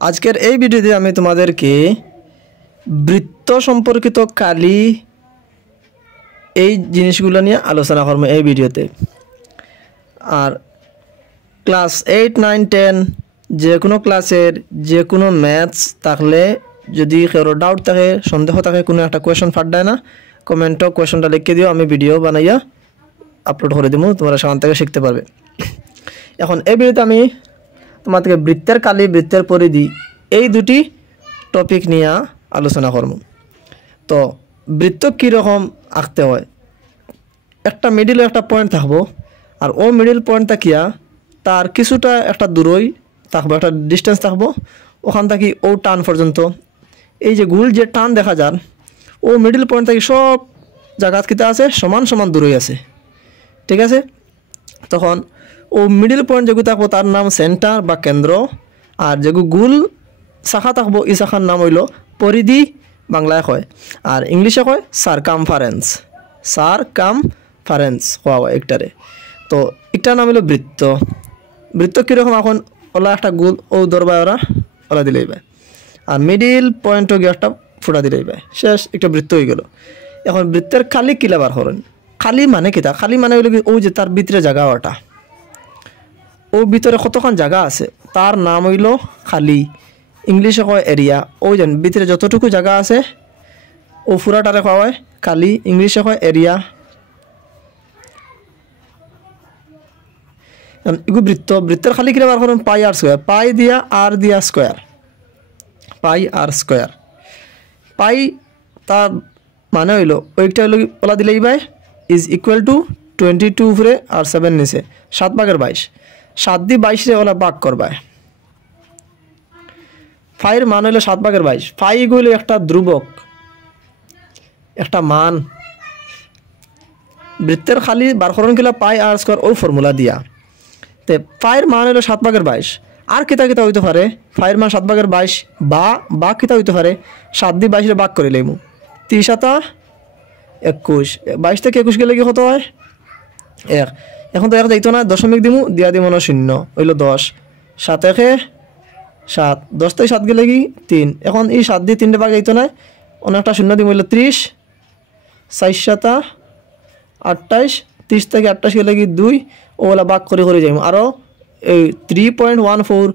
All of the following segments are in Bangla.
আজকের এই ভিডিওতে আমি তোমাদেরকে বৃত্ত সম্পর্কিত কালি এই জিনিসগুলো নিয়ে আলোচনা করব এই ভিডিওতে। আর ক্লাস 8, 9, 10 যে কোনো ক্লাসের যে কোনো ম্যাথস থাকলে যদি কারো ডাউট থাকে, সন্দেহ থাকে, কোনো একটা কোয়েশন ফাটে না, কমেন্টও কোয়েশনটা লিখে দিও, আমি ভিডিও বানাইয়া আপলোড করে দেবো, তোমরা সেখান থেকে শিখতে পারবে। এখন এই ভিডিওতে আমি তোমাদেরকে বৃত্তের কালি, বৃত্তের পরিধি এই দুটি টপিক নিয়ে আলোচনা করব। তো বৃত্ত কীরকম আঁকতে হয়, একটা মিডিলে একটা পয়েন্ট থাকবো, আর ও মিডিল পয়েন্ট থাকিয়া তার কিছুটা একটা দূরই থাকবো, একটা ডিস্টেন্স থাকবো, ওখান থেকে ও টান পর্যন্ত এই যে গুল যে টান দেখা যান, ও মিডিল পয়েন্ট থেকে সব জায়গা কিতা আছে সমান সমান দূরই আছে, ঠিক আছে। তখন ও মিডিল পয়েন্ট যেগুলো থাকবো তার নাম সেন্টার বা কেন্দ্র, আর যেগুলো গুল শাখা থাকবো এই শাখার নাম হইল পরিধি, বাংলায় কয়, আর ইংলিশে কয় সারকামফারেন্স। সারকামফারেন্স হওয়া হয় একটারে। তো একটার নাম হইল বৃত্ত। বৃত্ত কীরকম, এখন ওলা একটা গুল ও দরবা ওরা ওলা দিলেই পায়, আর মিডিল পয়েন্টও গিয়ে একটা ফুটা দিলেই পায়, শেষ, একটা বৃত্ত হয়ে গেল। এখন বৃত্তের খালি কিলাবার করেন, খালি মানে কিতা, খালি মানে হইল কি ও যে তার ভিতরে জায়গা ওটা, ও ভিতরে কতক্ষণ জায়গা আছে তার নাম হইল খালি, ইংলিশে কয় এরিয়া। ও যেন ভিতরে যতটুকু জায়গা আছে ও ফুরাটারে খাওয়া হয় খালি, ইংলিশে কয় এরিয়া। এগুলো বৃত্ত। বৃত্তের খালি কিনা বার করেন পাই আর স্কোয়ার, পাই দিয়া আর দিয়া স্কোয়ার, পাই আর স্কোয়ার। পাই তার মানে হইল ওইটা হইল ওলা দিলেই বাই ইজ ইকুয়াল টু 22 উপরে আর 7 নিচে, 7/22, 7 দিয়ে 22 ওলা ভাগ করবায়। ফাইয়ের মান হইল 7/22। ফাই হইল একটা ধ্রুবক, একটা মান। বৃত্তের খালি বার করন কিলা পাই আর স্কোয়ার ওই ফর্মুলা দিয়া। তে ফাইয়ের মান হইল 7/22। আর কিতা কিতা হইতে পারে, ফাইয়ের মান 7/22 বা কিতা হইতে পারে 7 দিয়ে 22 ভাগ করে লইমু, 3×7 21, 22 থেকে 21 গেলে কি কত হয় 1। এখন তো 1 যাইতো না, দশমিক দিমু, দিয়া দিব না 0 হইল 10, 7 1 7, 10 থেকে 7 গেলে কি 3। এখন এই 7 দিয়ে 3টে ভাগ যাইতো না, অনেকটা 0 দিব হইল 30, 4×7 28, 30 থেকে 28 গেলে কি 2, ওগুলা ভাগ করে করে যাইমু। আরও এই 3.14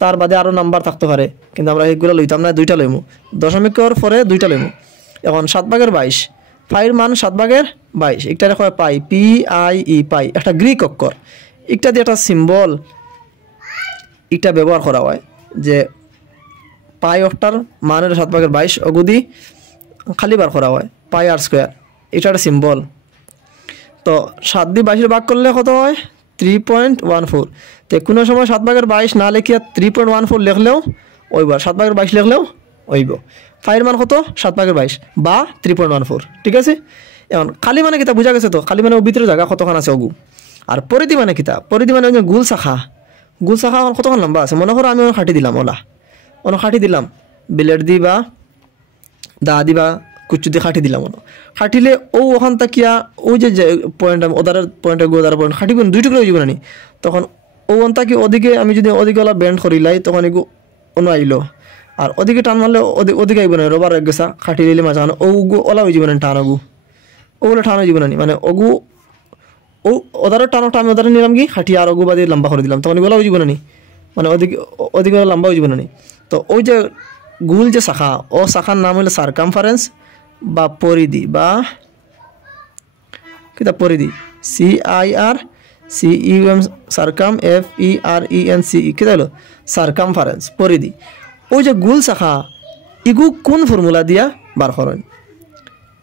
তার বাদে আরও নাম্বার থাকতে পারে, কিন্তু আমরা এইগুলো লইতাম না, 2টা লইমু, দশমিকের পরে 2টা লইমু। এখন 7/22, ফাইয়ের মান 7/22, একটা রেখা পাই, PIE পাই, একটা গ্রিক অক্ষর, একটা দিয়ে একটা সিম্বল এটা ব্যবহার করা হয় যে পাই অক্ষর মানের 7/22 অগুদি খালি বার করা হয়, পাই আর স্কোয়ার, এটা একটা সিম্বল। তো 7 দিয়ে 22 ভাগ করলে কত হয় 3.14। তো কোনো সময় 7/22 না লিখিয়া 3.14 লিখলেও ওইব, 7/22 লিখলেও ওইব। ফাইয়ের মান কত 7/22 বা 3.14, ঠিক আছে। এখন খালি মানে কিতা বুঝা গেছে, তো খালি মানে ভিতরে জায়গা কতক্ষণ আছে অগু। আর পরিধি মানে কিতা, পরিধি মানে গুল শাখা, গুল শাখা কতক্ষণ লম্বা আছে, মনে করো আমি খাটি দিলাম, ওলা খাটি দিলাম, বিলেট দি বা দা দি বা কুচু দিয়ে খাটি দিলাম, খাটিলে ও ওখান তাকিয়া ওই যে পয়েন্ট ওদারের পয়েন্টে গোদার পয়েন্ট খাটিব 2 টুকরো হয়ে যাব না, তখন ও তাকি ওদিকে আমি যদি ওদিকে ওলা ব্যান্ড করিলাই তখন এগু অন্য আইলো, আর ওদিকে টান মারলে ওদিকে আইব না, রবার এক গেছা খাটি দিলে মাঝানো ওগু ওলা হয়ে যাব না, টান অগু ওগুলো টান হয়ে যাব না, মানে অগু ও ওদারের টানটা আমি ওদারে নিলাম কি খাটি আর অগু বাদে লম্বা করে দিলাম, তখন এগুলো হয়ে যাব না, মানে ওদিকে লম্বা হয়ে যাব না। তো ওই যে গুল যে শাখা, ও শাখার নাম হলো সারকামফারেন্স বা পরিধি, বা কিতা পরিধি, CIRCUM, সারকাম FERENCE, কিতা হলো সারকামফারেন্স, পরিধি। ওই যে গুল শাখা ইগু কোন ফর্মুলা দিয়া বার করেন,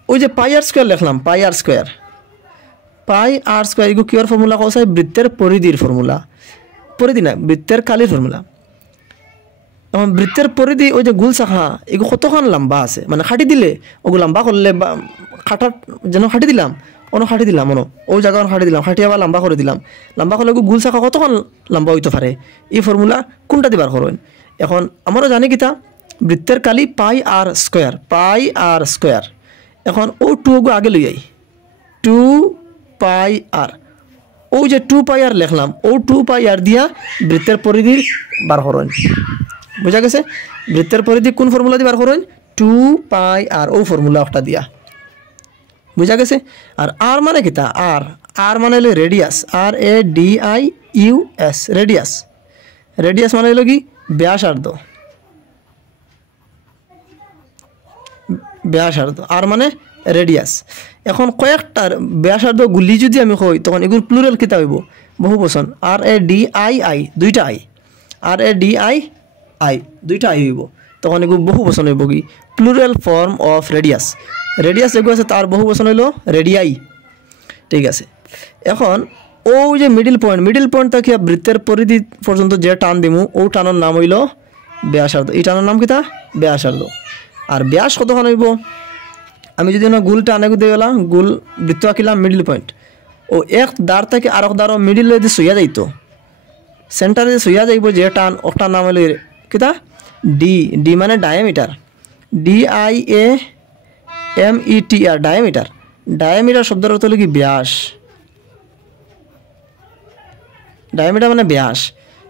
ওই যে পাই আর স্কোয়ার লিখলাম, পাই আর স্কোয়ার ইগু কিওর ফর্মুলা কৌছে, বৃত্তের পরিধির ফর্মুলা, পরিধি না বৃত্তের কালির ফর্মুলা। এখন বৃত্তের পরিধি ওই যে গুল শাখা এগুলো কতক্ষণ লম্বা আছে, মানে খাটি দিলে ওগুলো লম্বা করলে বা খাটার যেন খাটি দিলাম খাটি দিলাম ওই জায়গা খাটি দিলাম, খাটি আবার লম্বা করে দিলাম, লম্বা করলে গুল শাখা কতক্ষণ লম্বা হইতে পারে, এই ফর্মুলা কোনটা দিবার করেন। এখন আমরা জানি কিতা বৃত্তের কালি পাই আর স্কোয়ার। এখন ও 2 আগে লই আই, 2πr, ওই যে 2πr লিখলাম, ও 2πr দিয়া বৃত্তের পরিধি বার করেন, বুঝা গেছে? বৃত্তের পরিধি কোন ফর্মুলা দিয়ে বার করেন? 2πr, ও ফর্মুলা একটা দিয়া। বুঝা গেছে? আর আর মানে কিতা? আর মানে হলো রেডিয়াস, RADIUS, রেডিয়াস। রেডিয়াস মানে হলো কি? ব্যাসার্ধ। ব্যাসার্ধ, আর মানে রেডিয়াস। এখন কয়েকটার ব্যাসার্ধ গুলি যদি আমি কই, তখন এগুলো প্লুরাল কিতা হইব? বহু বচন। RADII, দুইটা আই, RADII, দুইটা আই হইব, তখন এগুলো বহু বচন হইব কি? Plural form of radius. Radius যেগুলো আছে তার বহু বচন হইল রেডিয়াই। ঠিক আছে, এখন ও যে মিডিল পয়েন্ট থেকে বৃত্তের পরিধি পর্যন্ত যে টান দিমু, ও টানোর নাম হইল ব্যাসার্ধ। এই টানোর নাম কিতা? ব্যাসার্ধ। আর ব্যাস কতক্ষণ হইব? আমি যদি না গোল টানে দিয়ে গেলাম, গোল বৃত্ত আঁকিলাম, মিডিল পয়েন্ট, ও এক দাঁড় থেকে আর এক দাঁড় মিডিল যদি শুয়া যাইত, সেন্টারে যে শুয়া যাইব যে টান, ওটার নাম হইল কিতা? ডি মানে ডায়ামিটার, DIAMETR, ডায়ামিটার। ডায়ামিটার শব্দের অর্থ হলো কি? ব্যাস। ডায়ামিটার মানে ব্যাস।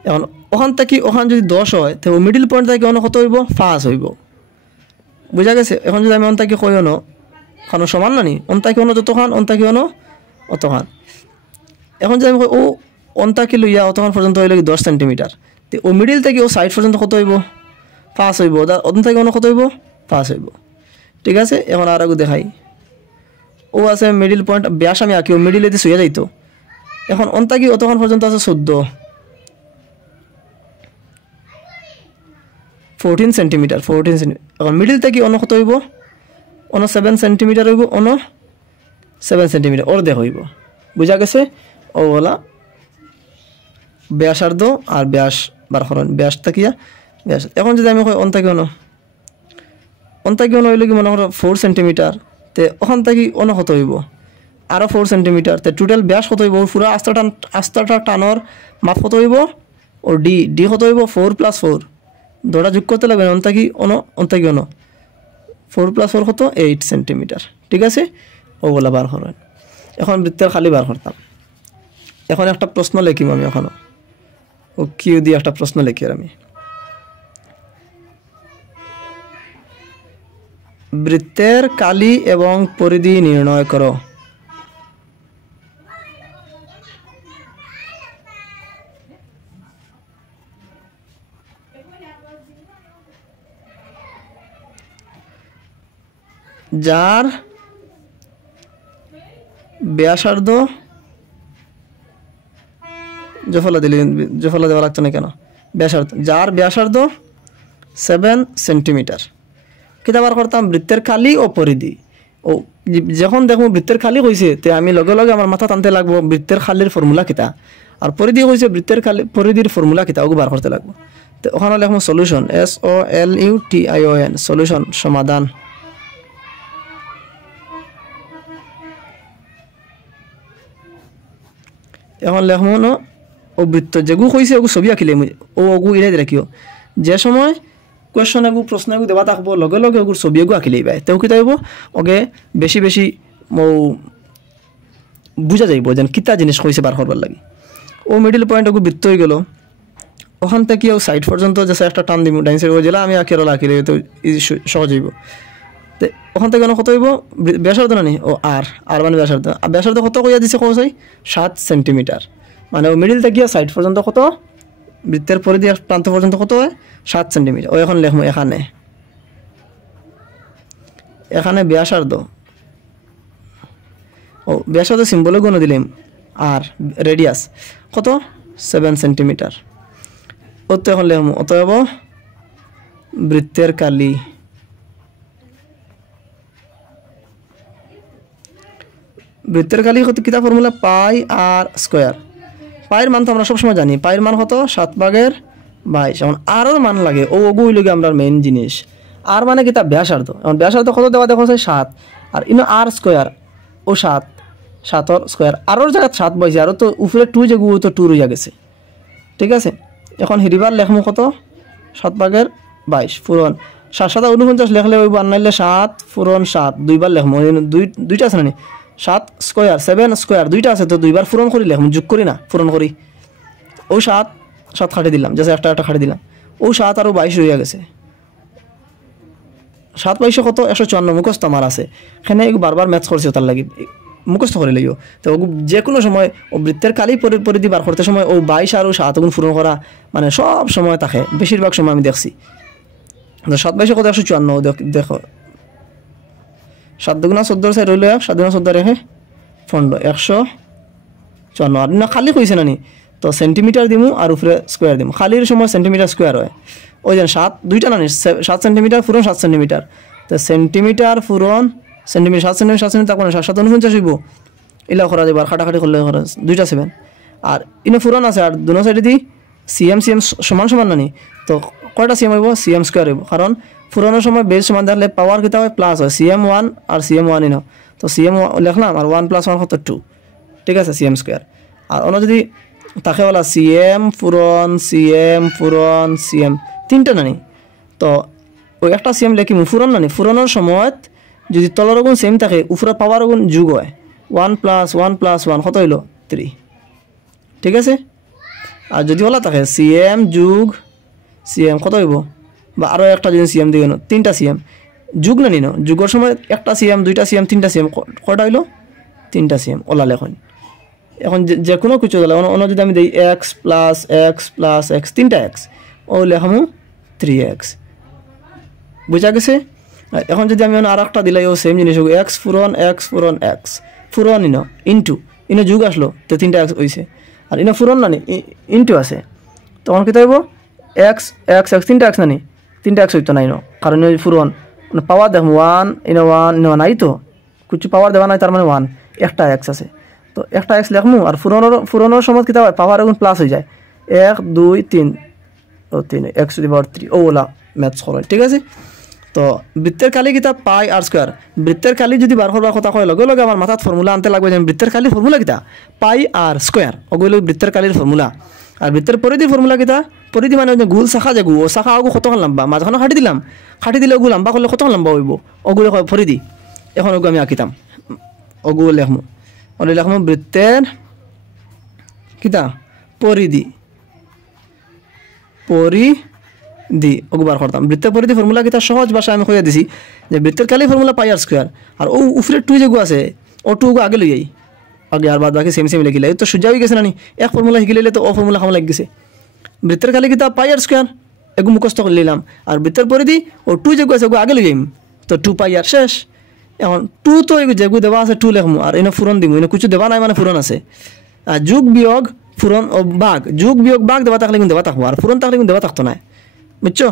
এখন ওখান থেকে ওখান যদি 10 হয়, তো মিডিল পয়েন্ট থেকে অন্য কত হইব? 5 হইব। বুঝা গেছে? এখন যদি আমি অন্তাকে কই অনো, কারণ সমান না নি, অন্তাকে অন্য যতখান, অন্তাকে অন্য অতখান। এখন যদি আমি কই ও অন্তাকে লইয়া অতখান পর্যন্ত হইল কি 10 সেন্টিমিটার, তো ও মিডিল থেকে ও সাইড পর্যন্ত কত হইব? 5 হইব। অন্য থেকে অন্য কত হইব? 5 হইব। ঠিক আছে, এখন আর আগে দেখাই। ও আছে মিডিল পয়েন্ট, ব্যাস আমি আঁকি, ও মিডিলে দিয়ে শুয়ে যাইতো। এখন অন্তাকি অতক্ষণ পর্যন্ত আছে 14 সেন্টিমিটার। এখন মিডিল থেকে অন্য কত হইব? অন্য 7 সেন্টিমিটার হইব, অন্য 7 সেন্টিমিটার, অর্ধেক হইব। বুঝা গেছে? ও বলা ব্যাসার্ধ আর ব্যাস বার করেন, ব্যাস থাকিয়া ব্যাস। এখন যদি আমি কই অন্তাকি অন্য হইল কি? মনে করো 4 সেন্টিমিটার, তে ওখান থেকে অন্য কত হইব? আরও 4 সেন্টিমিটার, তো টোটাল ব্যাস কত হইব? পুরো আস্তাটা টানোর মাপ কত হইব? ও ডি কত হইব? 4 + 4, দোটা যোগ করতে লাগবে। অন্তাকি অন্য 4 + 4 কত? 8 সেন্টিমিটার। ঠিক আছে, ওগুলা বার করেন। এখন বৃত্তের খালি বার করতাম। এখন একটা প্রশ্ন লিখিম আমি, এখনও ও কিউ দিয়ে একটা প্রশ্ন লিখি। আমি বৃত্তের কালি এবং পরিধি নির্ণয় করো। যার ব্যাসার্ধ, জফলা দেওয়া লাগতো না কেন? ব্যাসার্ধ, যার ব্যাসার্ধ 7 সেন্টিমিটার। কিতা বার করতাম? বৃত্তের খালি ও পরিধি। ও যখন দেখবো বৃত্তের খালি কইছে, তে আমি লগে লগে আমার মাথা টানতে লাগবো বৃত্তের খালির ফর্মুলা কিতা, আর পরিধি কইছে বৃত্তের পরিধির ফর্মুলা কিতা, ওগুলো বার করতে লাগবো। তো ওখানে লিখবো সলিউশন, SOLUTION, সলিউশন, সমাধান। এখন লেখবো না ও বৃত্ত যেগু কইছে ওগু ছবি আঁকিলে ও ওগু ইলাই রাখিও। যে সময় কোয়েশন এগু প্রশ্ন এগু দেওয়া থাকবো, লগে লগে ওগুর ছবি এগু আঁকিলেই পায়, তেও কিতা হইব? ওকে বেশি বেশি বুঝা যাইব যেন কিতা জিনিস কইছে বার করবার লাগে। ও মিডিল পয়েন্ট ওগু বৃত্ত হয়ে গেল, ওখান থেকে ও সাইড পর্যন্ত যে একটা টান দিব, ডাইন সাইড জেলা আমি আঁকিয়ে আঁকিলে তো সহজ হইব। তো ওখান থেকে কত হইব? ব্যাসার্ধ না নি? ও আর মানে ব্যাসার্ধ। আর ব্যাসার্ধ কত কইয়া দিছে? কত 7 সেন্টিমিটার। মানে ও মিডিল থেকে সাইড পর্যন্ত কত? বৃত্তের পরিধি প্রান্ত পর্যন্ত কত হয়? 7 সেন্টিমিটার। ও এখন লেখবো এখানে ব্যাসার্ধ, ও ব্যাসার্ধ সিম্বলে গুণ দিলাম, আর রেডিয়াস কত? 7 সেন্টিমিটার। ও তো এখন লেখবো অতএব বৃত্তের কালি কিতা ফর্মুলা? πr²। পায়ের মান তো আমরা সবসময় জানি, পায়ের মান কত? 7/22। এখন আরও মান লাগে, ও ওগু হইল আমরা মেইন জিনিস। আর মানে কিতা? ব্যাসার্ধ। এখন ব্যাসার্ধ কত দেওয়া দেখো? 7। আর ইনো r², ও 7 স্কোয়ার, আরোর জায়গা 7 বইছে, আরও তো উপরে 2 যে গু তো 2 রয়ে গেছে। ঠিক আছে, এখন হিরিবার লেখমু কত? 7/22 পূরণ 7 × 7 = 49 লেখলে হইব, আর নাইলে 7 × 7 দুইবার লেখমু, দুইটা আছে না? 7 স্কোয়ার 7 স্কোয়ার দুইটা আছে, তো দুইবার পূরণ করি লেখমু, যোগ করি না, পূরণ করি। ও 7 খাটি দিলাম, জাস্ট একটা খাটি দিলাম। ও 7 আর 22 রয়ে গেছে 7 22 কত 154 মুখস্থ আমার আছে এখানে বারবার ম্যাথস করছি তার লাগি মুখস্থ করে লইও তো যে কোনো সময় ও বৃত্তের কালি পরিধি বার করতে সময় ও 22 আর 7 গুণ পূরণ করা মানে সব সময় থাকে বেশিরভাগ সময় আমি দেখছি 7 22 কত 154 দেখো 7 দুগুণা 14 সাইড রইল 7 দুগুণা 14 রেখে 15 154 আর না খালি কইছে না নি তো সেন্টিমিটার দিমু আর উপরে স্কয়ার দিমু খালির সময় সেন্টিমিটার স্কয়ার হয় ওই যেন 7 দুইটা না নি 7 সেন্টিমিটার পুরন 7 সেন্টিমিটার তো সেন্টিমিটার পুরন সেন্টিমিটার 7 সেন্টিমিটার 7 সেন্টিমিটার কোন 7 49 হইব ইলা করা যাবে আর খাটাখাটি করলে খরচ দুইটা 7 আর ইনে পুরন আছে আর দুনো সাইডে দি সিএম সমান সমান না নি তো কয়টা সিএম হইব সিএম স্কয়ার হইব কারণ পুরনের সময় বেস সমান থাকলে পাওয়ার কিতা হয় প্লাস হয় সিএম 1 আর সিএম 1 ইনো তো সিএম লিখলাম আর 1 + 1 কত 2 ঠিক আছে সিএম স্কয়ার আর অন্য যদি তাকে বলা সিএম পুরন সিএম তিনটা নানি তো ওই একটা সিএম লেখি ফুরন নানি ফুরনের সময়ত যদি তলর গুণ সেম থাকে উপরে পাওয়ার গুণ যোগ হয় 1 + 1 + 1 কত হইল 3 ঠিক আছে আর যদি বলা থাকে সিএম যোগ সিএম কত হইব বা আরও একটা যদি সিএম দিই তিনটা সিএম যোগ নানি ন যোগের সময় একটা সিএম দুইটা সিএম তিনটা সিএম কয়টা হইল তিনটা সিএম ওলা লেখন এখন যে কোনো কিছু দিলে অন্য যদি আমি দিই এক্স প্লাস এক্স তিনটা এক্স ও লেখামু 3x বুঝা গেছে এখন যদি আমি আর একটা দিলাই ও সেম জিনিস এক্স পুরন এক্স পুরন ইনটু যোগ আসলো তো তিনটা এক্স হয়েছে আর পুরন নানি ইনটু আছে তখন কী হইব এক্স তিনটা এক্স নানি তিনটা এক্স হইতো নাই কারণ ওই পুরন পাওয়ার দেখো 1 নাই তো কিছু পাওয়ার দেওয়া নাই তার মানে 1 একটা এক্স আছে তো একটা এক্স লেখমু আর পুরনোর সময় কিতা হয় পাওয়ার এখন প্লাস হয়ে যায় 1 2 3 ও 3 x to the power 3 OLA maths করেন ঠিক আছে তো বৃত্তের কালি কিতা পাই আর স্কয়ার বৃত্তের কালি যদি বার করবার কথা কয় লগে লগে আমার মাথাত ফর্মুলা আনতে লাগবে যে বৃত্তের কালির ফর্মুলা কিতা পাই আর স্কয়ার ওগুলো বৃত্তের কালির ফর্মুলা আর বৃত্তের পরিধির ফর্মুলা কিতা পরিধি মানে গোল শাখা যে ও শাখা ওগু কত লম্বা মাঝখানে খাটি দিলে ওগু লম্বা করলে কত লম্বা হইব ওগুলো কয় পরিধি এখন ওগু আমি আঁকিতাম ওগু লেখমু ওগুলো লেখমু বৃত্তের কিতা পরিধি ওগু বার করতাম বৃত্তের পরিধি ফর্মুলা কিতা সহজ ভাষায় আমি কইয়া দিছি যে বৃত্তের কালি ফর্মুলা পাই আর স্কয়ার আর ও উপরে 2 যেগু আছে ও 2 আগে লই যাই আগে আর বাদ বাকি সেম লিখিলে তো সোজা হয়ে গেছে না নি এক ফর্মুলা শিখি লইলে তো ও ফর্মুলা খাম লাগ গেছে বৃত্তের কালি কিতা পাই আর স্কয়ার এগু মুখস্থ করে নিলাম আর বৃত্তের পরিধি ও 2 যেগু আছে ওগু আগে লই যাইম তো 2 পাই আর শেষ এখন 2 তো এগু যেগু দেওয়া আছে 2 লেখমু আর এনে ফুরন দিমু এনে কিছু দেওয়া নাই মানে ফুরন আছে আর যোগ বিয়োগ ফুরন ও ভাগ যোগ বিয়োগ ভাগ দেওয়া থাকলে কিন্তু দেওয়া থাকবো আর ফুরন থাকলে কিন্তু দেওয়া থাকতো না বুঝছো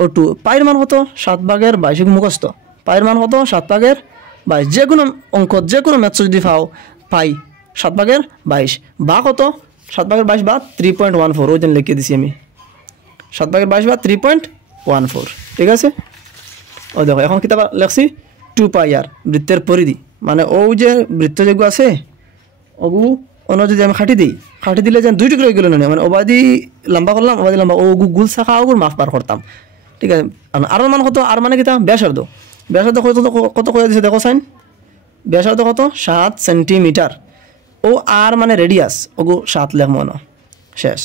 ও 2 পাইয়ের মান কত 7/22 মুখস্থ পাইয়ের মান কত 7/22 যে কোনো অঙ্ক যে কোনো ম্যাথস যদি পাও পাই 7/22 বা কত 7/22 বা 3.14 ওই জন্য লিখে দিছি আমি 7/22 বা 3.14 ঠিক আছে ও দেখো এখন কিতাব লেখছি 2 পাই আর বৃত্তের পরিধি মানে ও যে বৃত্ত যেগুলো আছে ওগু অন্য যদি আমি খাটি দিলে যেন 2 টুকরো হয়ে গেল না মানে ওবাদি লম্বা করলাম ওবাদি লম্বা ও গুল শাখা ওগুর মাফ বার করতাম ঠিক আছে আর মান কত আর মানে কিতা ব্যাসার্ধ কত কয়ে দিছে দেখো সাইন ব্যাসার্ধ কত 7 সেন্টিমিটার ও আর মানে রেডিয়াস ওগু 7 লেখ মনে শেষ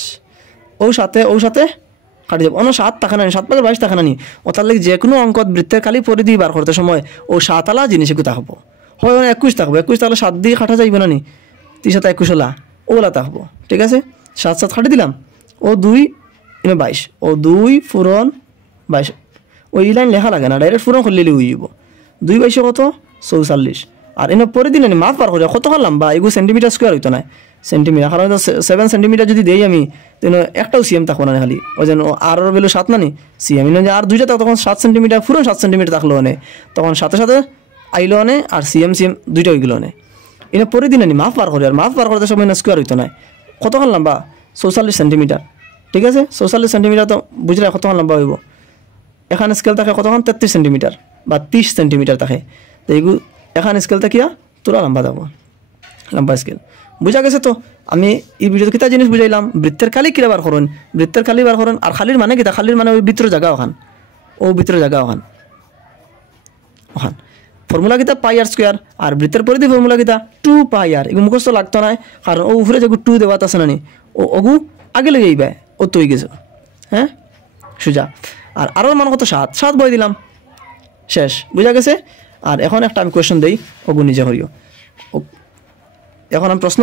ও সাথে কাটি যাব অন্য 7 টাকা নানি 7/22 টাকা নানি ও তার লাগে যে কোনো অঙ্কত বৃত্তের কালি পরিধি বার করতে সময় ও 7 আলা জিনিস একটু থাকবো হয় 21 থাকবো 21 তাহলে 7 দিয়ে কাটা যাইব না নি 3 × 7 = 21 ওলা থাকবো ঠিক আছে 7 কাটি দিলাম ও 2 × 22 ও 2 ফুরন 22 ওই লাইন লেখা লাগে না ডাইরেক্ট ফুরন করলে হইব 2/22 কত 44 আর এনে পরিধি নানি মাপ বার করে কত লম্বা এগু সেন্টিমিটার স্কয়ার হইতো না সেন্টিমিটার কারণ 7 সেন্টিমিটার যদি দেই আমি তেন একটাও সিএম থাকবো না খালি ওই জন্য আর ভ্যালু 7 নানি সিএম যে আর দুইটা তখন 7 সেন্টিমিটার পুরো 7 সেন্টিমিটার থাকলো অনে তখন সাথে আইলো অনে আর সিএম দুইটা হয়ে গেল অনে এনে পরিধি নানি মাপ বার করে আর মাপ বার করতে সময় স্কয়ার হইতো না কতক্ষণ লম্বা 44 সেন্টিমিটার ঠিক আছে 44 সেন্টিমিটার তো বুঝলে কতক্ষণ লম্বা হইব এখানে স্কেল থাকে কতক্ষণ 33 সেন্টিমিটার বা 30 সেন্টিমিটার থাকে তো এইগু এখানে স্কেল থাকিয়া তোরা লম্বা যাবো লম্বা স্কেল বুঝা গেছে তো আমি এই ভিডিওতে কিতা জিনিস বুঝাইলাম বৃত্তের কালি কিরা বার করেন বৃত্তের কালি বার করেন আর খালির মানে কিতা খালির মানে ওই ভিতর জায়গা ওখান ফর্মুলা কিতা পাই আর স্কয়ার আর বৃত্তের পরিধি ফর্মুলা কিতা 2 পাই আর এগু মুখস্থ লাগতো না কারণ ও উপরে যেগু 2 দেওয়া আছে নানি ও ওগু আগে লই যাইবা ও তৈ গেছে হ্যাঁ সোজা। আর আরোর মান কত 7, 7 বই দিলাম, শেষ, বুঝা গেছে। আর এখন একটা আমি কোয়েশ্চন দিই, ওগু নিজে করিও। এখন আমি প্রশ্ন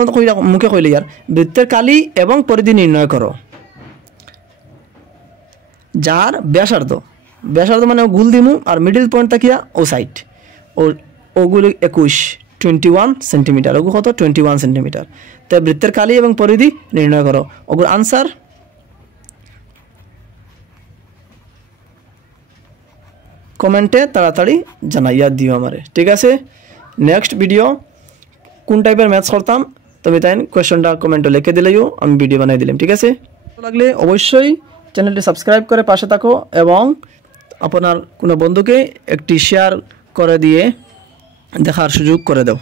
মুখে কইলে ইয়ার বৃত্তের কালি এবং পরিধি নির্ণয় করো যার ব্যাসার্ধ, ব্যাসার্ধ মানে গুল দিমু আর মিডিল পয়েন্ট তাকিয়া ও সাইড, ওগুলি 21 সেন্টিমিটার, ওগু কত 21 সেন্টিমিটার। তো বৃত্তের কালি এবং পরিধি নির্ণয় করো, ওগুর আনসার কমেন্টে তাড়াতাড়ি জানাইয়া দিও আমারে, ঠিক আছে। নেক্সট ভিডিও কোন টাইপের ম্যাথস করতাম তুমি তাই কোয়েশ্চনটা কমেন্টে লিখে দিলেও আমি ভিডিও বানিয়ে দিলাম, ঠিক আছে। ভালো লাগলে অবশ্যই চ্যানেলটি সাবস্ক্রাইব করে পাশে থাকো এবং আপনার কোনো বন্ধুকে একটি শেয়ার করে দিয়ে দেখার সুযোগ করে দাও।